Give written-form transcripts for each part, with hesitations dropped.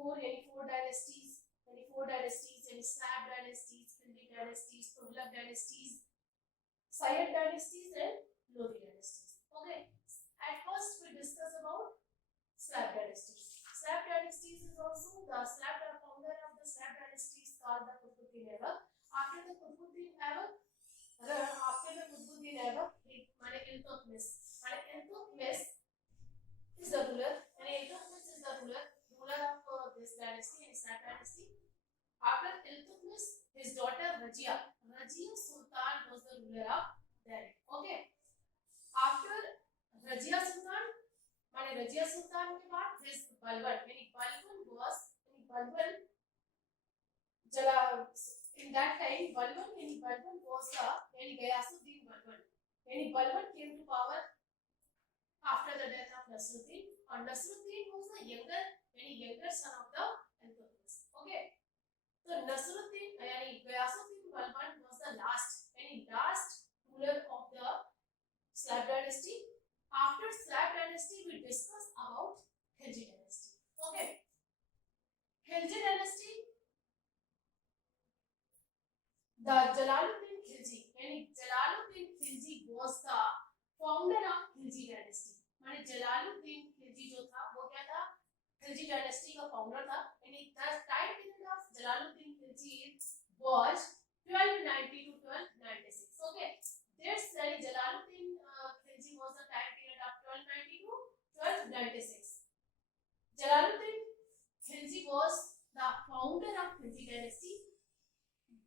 four यानी four dynasties यानी Slab dynasties, Khilji dynasties, Tughlaq dynasties, Sayyid dynasties and Lodi dynasties. Okay. At first we discuss about Slab dynasties. Slab dynasties is also the founder of the Slab dynasty is called the Qutbuddin Aibak. After the Qutbuddin Aibak, Iltutmish. Iltutmish is the ruler, and Iltutmish is the ruler of this dynasty, and Slab dynasty. After Iltutmish, his daughter Razia Sultan was the ruler of Delhi. Okay. After Razia Sultan के बाद his Balban in that time Balban was the Ghayasuddin Balban came to power after the death of Nasruddin, and Nasruddin was the younger son of the Iltutmish. Okay. So Nasruddin Ghayasuddin Balban was the last ruler of the Slab dynasty. After Slab dynasty, we discuss about Khilji dynasty. Okay. Khilji dynasty, the Jalaluddin Khilji was the founder of Khilji dynasty. माने जलालुद्दीन खिलजी जो था वो क्या था, Khilji dynasty का founder था. And the time period of Jalaluddin Khilji was 1290 to 1296. Okay, that's Jalaluddin Khilji was the time period of 1290 to 1296. Jalaluddin Khilji was the founder of Khilji dynasty.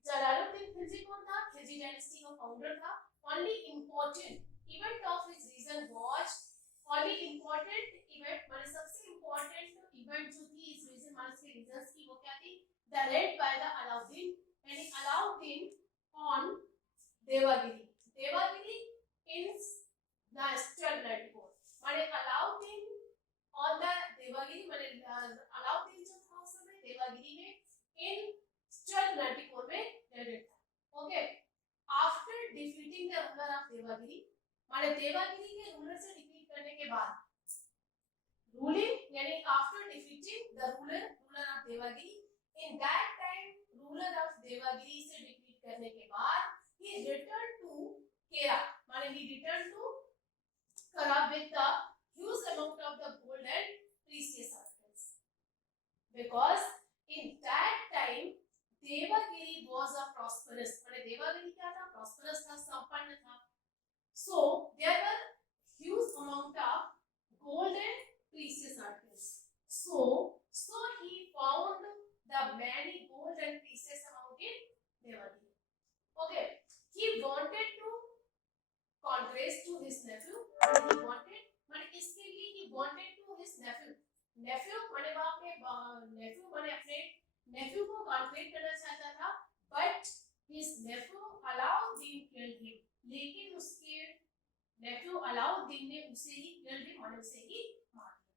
Jalaluddin Khilji कौन था, Khilji dynasty का founder था. Only important event of his reign was माने सबसे important event जो थी इस reason माने के रीजंस की वो क्या थी, the red by the Alauddin यानी अलाउद्दीन ऑन देवागिरी इन 1294. माने अलाउद्दीन ऑन द देवागिरी माने अलाउद्दीन जो था उस समय देवागिरी में इन 1294 में रेडेड था. Okay. After defeating the ruler of Devagiri माने देवागिरी के रूलर से डिफीट करने के बाद रूलिंग यानी after defeating the ruler of Devagiri, in that time ruler of Devagiri से डिफीट करने के बाद ही रिटर्न टू केरा माने ही रिटर्न टू करा with the huge amount of the gold and precious articles, because in that time Devagiri was a prosperous माने देवागिरी क्या था, प्रॉस्परस था, संपन्न था. So there were huge amount of gold and precious articles. So he found the many gold and precious amount in Devagiri. Okay, he wanted to contrast to his nephew. He wanted माने इसके लिए he wanted to his nephew माने वो अपने अपने nephew को contract करना चाहता था, but his nephew Alauddin killed him. लेकिन उसके नेफ्यू अलाउद्दीन ने उसे ही किल दी माने उसे ही मार दिया.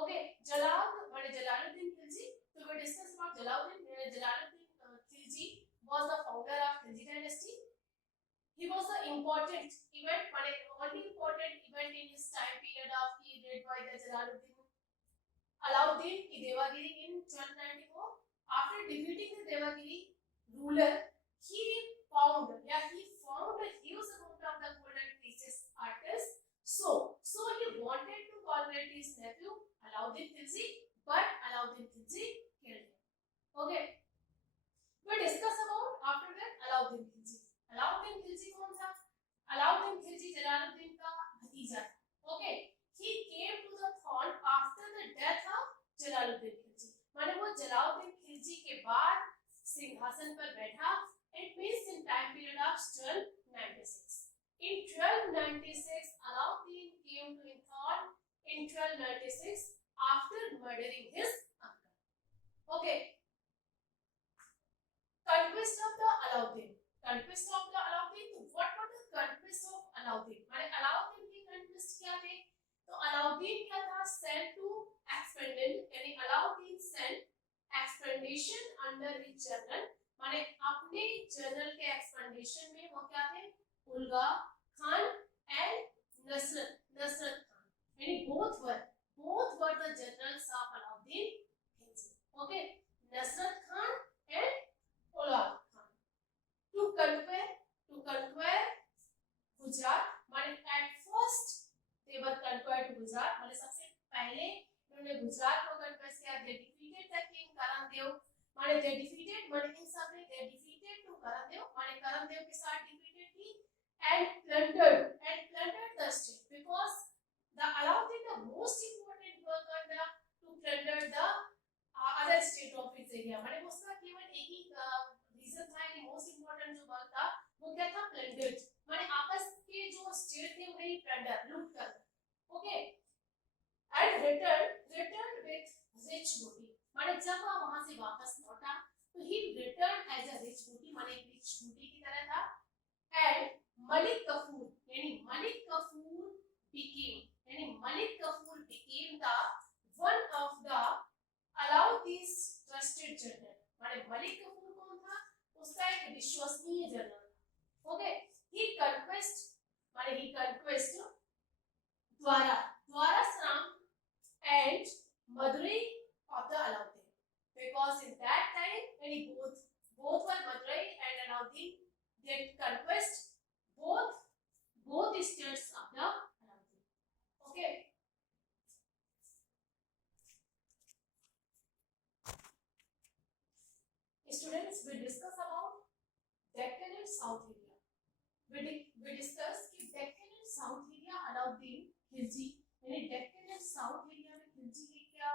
ओके. जलालुद्दीन खिलजी. तो we discuss about Jalaluddin Khilji was the founder of Khilji dynasty. He was the important event माने only important event in his time period of he raid by the Alauddin की Devagiri in 1294. After defeating the Devagiri ruler he found a huge amount of the gold and precious articles. So he wanted to coronate his nephew Alauddin Khilji, but Alauddin Khilji killed him. Okay. We discuss about after that Alauddin Khilji. Alauddin Khilji कौन था? Alauddin Khilji Jalaluddin का भतीजा था. Okay. He came to the throne after the death of Jalaluddin Khilji. माने वो जलालुद्दीन खिलजी के बाद सिंहासन पर बैठा. It means in time period of 1296. In 1296, Alauddin came to the throne in 1296 after murdering his uncle. Okay. Conquest of the Alauddin. तो what was the conquest of Alauddin? माने अलाउद्दीन की conquest क्या थे? तो अलाउद्दीन क्या था? Sent to expedition यानी Alauddin sent expedition under his general माने अपने जनरल के एक्सपेंडिशन में वो क्या थे, उल्गा खान एंड नसरत खान, यानी both were the generals of Alauddin Khilji. करनदेव माने they defeated माने इन सब ने they defeated to करनदेव माने करनदेव के साथ defeated थी and plundered the state because the Alauddin the most important work on the to plunder the other state of its area माने उसका केवल एक ही रीजन था कि मोस्ट इंपॉर्टेंट जो वर्क था वो क्या था प्लंडर्ड माने आपस के जो स्टेट थे उन्हें प्लंडर लूट कर okay and return with rich बूटी माने जब वह वहां से वापस लौटा तो ही रिटर्न एज अ रिच बूटी माने एक रिच बूटी की तरह था एंड मलिक कफूर यानी Malik Kafur became the one of the Alauddin's trusted general माने मलिक कफूर कौन था उसका एक विश्वसनीय जनरल था ओके he conquest द्वारा Saram and Madurai of the Alauddin because in that time when both were Madurai and Alauddin they conquest both states of the Alauddin okay students we discuss about Deccan and South area we discuss कि Deccan and South area Alauddin Khilji यानी Deccan and South area में खिलजी के क्या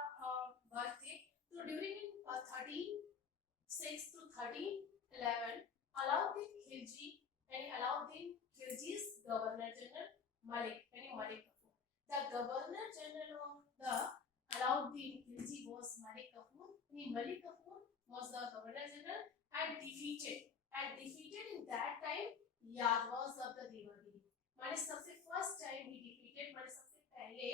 work थे तो during 1306 to 1311 Alauddin Khilji यानी Alauddin खिलजी's governor general Malik यानी Malik Kafur the governor general of the Alauddin Khilji was Malik Kafur यानी Malik Kafur was the governor general and defeated in that time Yadavas of the Devagiri माने सबसे first time ही defeated माने सबसे पहले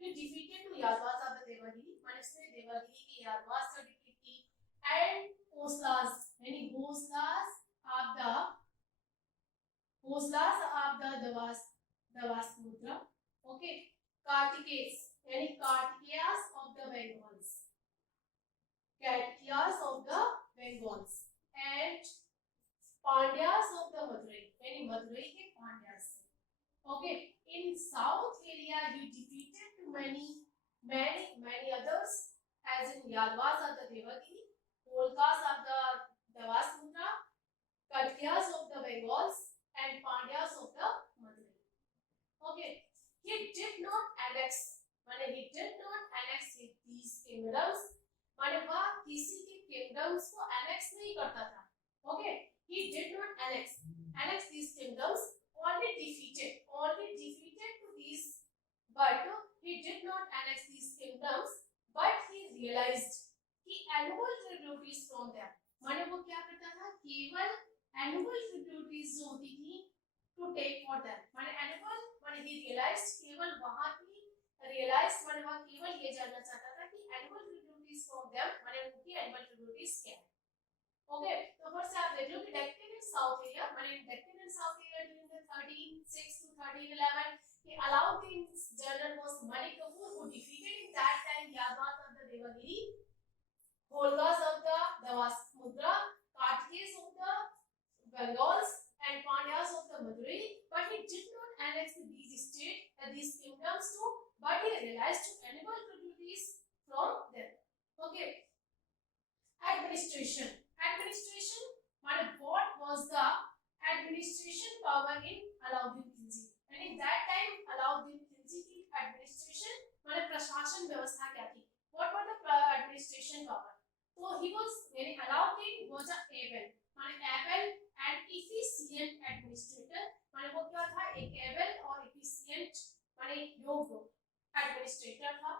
ही defeated to Yadavas of the Devagiri माने उसने देवगिरी के यादवास से डिफीट की एंड होसलास यानी होसलास ऑफ द दवास मुद्रा ओके कार्तिकेयस यानी Kartikeyas of the Bengals and Pandyas of the Madurai यानी मदुरई के Pandyas okay in south area he defeated many others as in Yadavas of the Devagiri Holkas of the Devasmudra Katyas of the Bengals and Pandyas of the Madurai okay he did not annex these kingdoms माने वह किसी के kingdoms को annex नहीं करता था okay he did not annex these kingdoms only defeated to these but he did not annex these kingdoms but he realized कि annual tributaries from them माने वो क्या करता था केवल annual tributaries जो होती थी to take for them माने annual माने he realized केवल वहां की माने वह केवल ये जानना चाहता था कि annual tributaries from them माने उनकी annual tributaries क्या है ओके तो फर्स्ट से आप देख लो कि डेक्कन एंड साउथ एरिया माने Deccan and south area during the 1306 to 1311 कि Alauddin's general was Malik Kafur who defeated in that time Yadavas of the Devagiri Holkas of the Devasmudra Kartikes of the Bengals and Pandyas of the Madurai but he did not annex these kingdoms too but he realized to enable tributaries from them okay administration माने what was the administration power in Alauddin Khilji and in that time Alauddin Khilji की administration माने प्रशासन व्यवस्था क्या थी what was the administration power so he was यानी Alauddin was able and efficient administrator माने वो क्या था एक able और efficient माने योग्य administrator था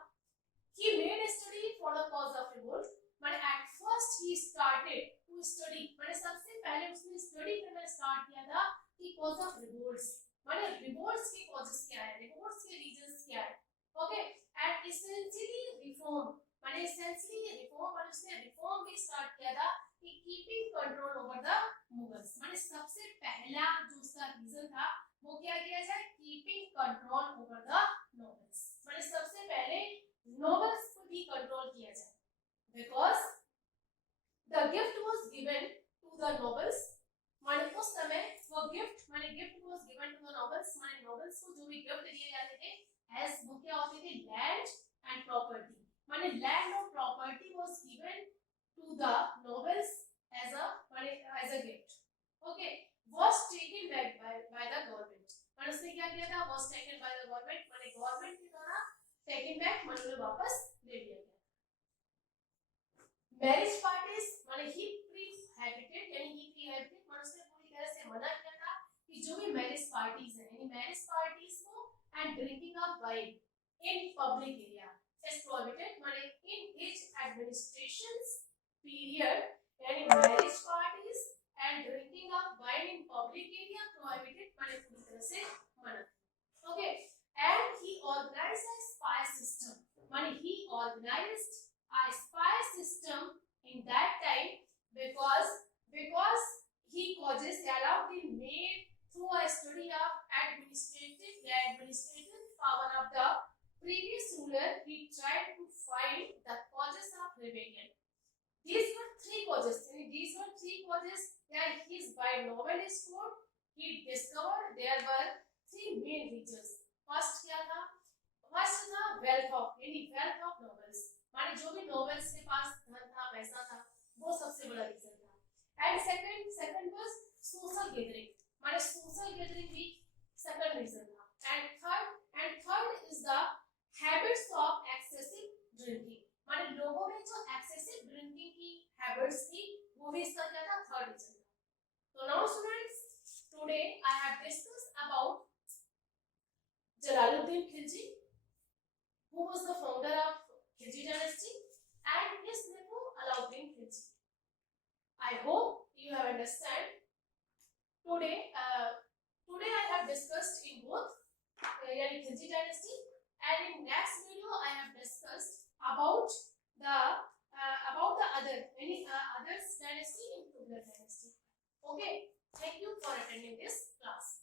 he made a study for the cause of revolt माने at first he started to study माने सबसे पहले उसने स्टडी करना स्टार्ट किया था कि कॉज ऑफ रिवोल्ट्स माने रिवोल्ट्स के कॉजेस क्या है रिवोल्ट्स के रीजंस क्या है ओके एंड एसेंशियली रिफॉर्म माने उसने रिफॉर्म भी स्टार्ट किया था कि keeping control over the Mughals माने सबसे पहला जो उसका रीजन था वो क्या किया जाए keeping control over the nobles माने सबसे पहले नोबल्स को भी कंट्रोल किया जाए because the gift was given to the nobles माने उस समय वो gift was given to the nobles माने nobles को जो भी गिफ्ट दिए जाते थे as वो क्या होते थे land and property माने land और property was given to to the nobles as a gift. Okay, was taken back by the government. मैंने उसने क्या किया था? was taken by the government, मैंने गवर्नमेंट के द्वारा taken back, मैंने उन्हें वापस ले लिया गया. मैरिज पार्टीज मैंने ही प्रीहाबिटेड यानी ही प्रीहाबिटेड मैंने उसने पूरी तरह से मना किया था कि जो भी मैरिज पार्टीज है यानी मैरिज पार्टीज को and drinking of wine in public area is prohibited. मैंने इन हिज एडमिनिस्ट्रेशंस पीरियड यानी marriage parties and drinking of wine in public area prohibited मैंने पूरी तरह से मना किया. Okay, and he organized a spy system मैंने he organized a spy system in that time because he causes allowed the maid through a study of administrative power of the previous ruler. He tried to find the causes of rebellion. These were three causes that his by novelist code he discovered there were three main reasons. First क्या था? First था wealth of novels. माने जो भी novels के पास धन था पैसा था वो सबसे बड़ा रीजन था. And second was social gathering माने सोशल गैदरिंग भी सेकंड रीजन था. And third is the habits of excessive drinking माने लोगों में जो एक्सेसिव ड्रिंकिंग की हैबिट्स थी वो भी इसका क्या था? थर्ड रीजन था. तो now students, today I have discussed about Jalaluddin Khilji who was the founder of Khilji dynasty and his nephew Alauddin Khilji. I hope you have understand. Today I have discussed in both yani Khilji dynasty and in next video I have discussed about the other others dynasty in Tughlaq dynasty. Okay, thank you for attending this class.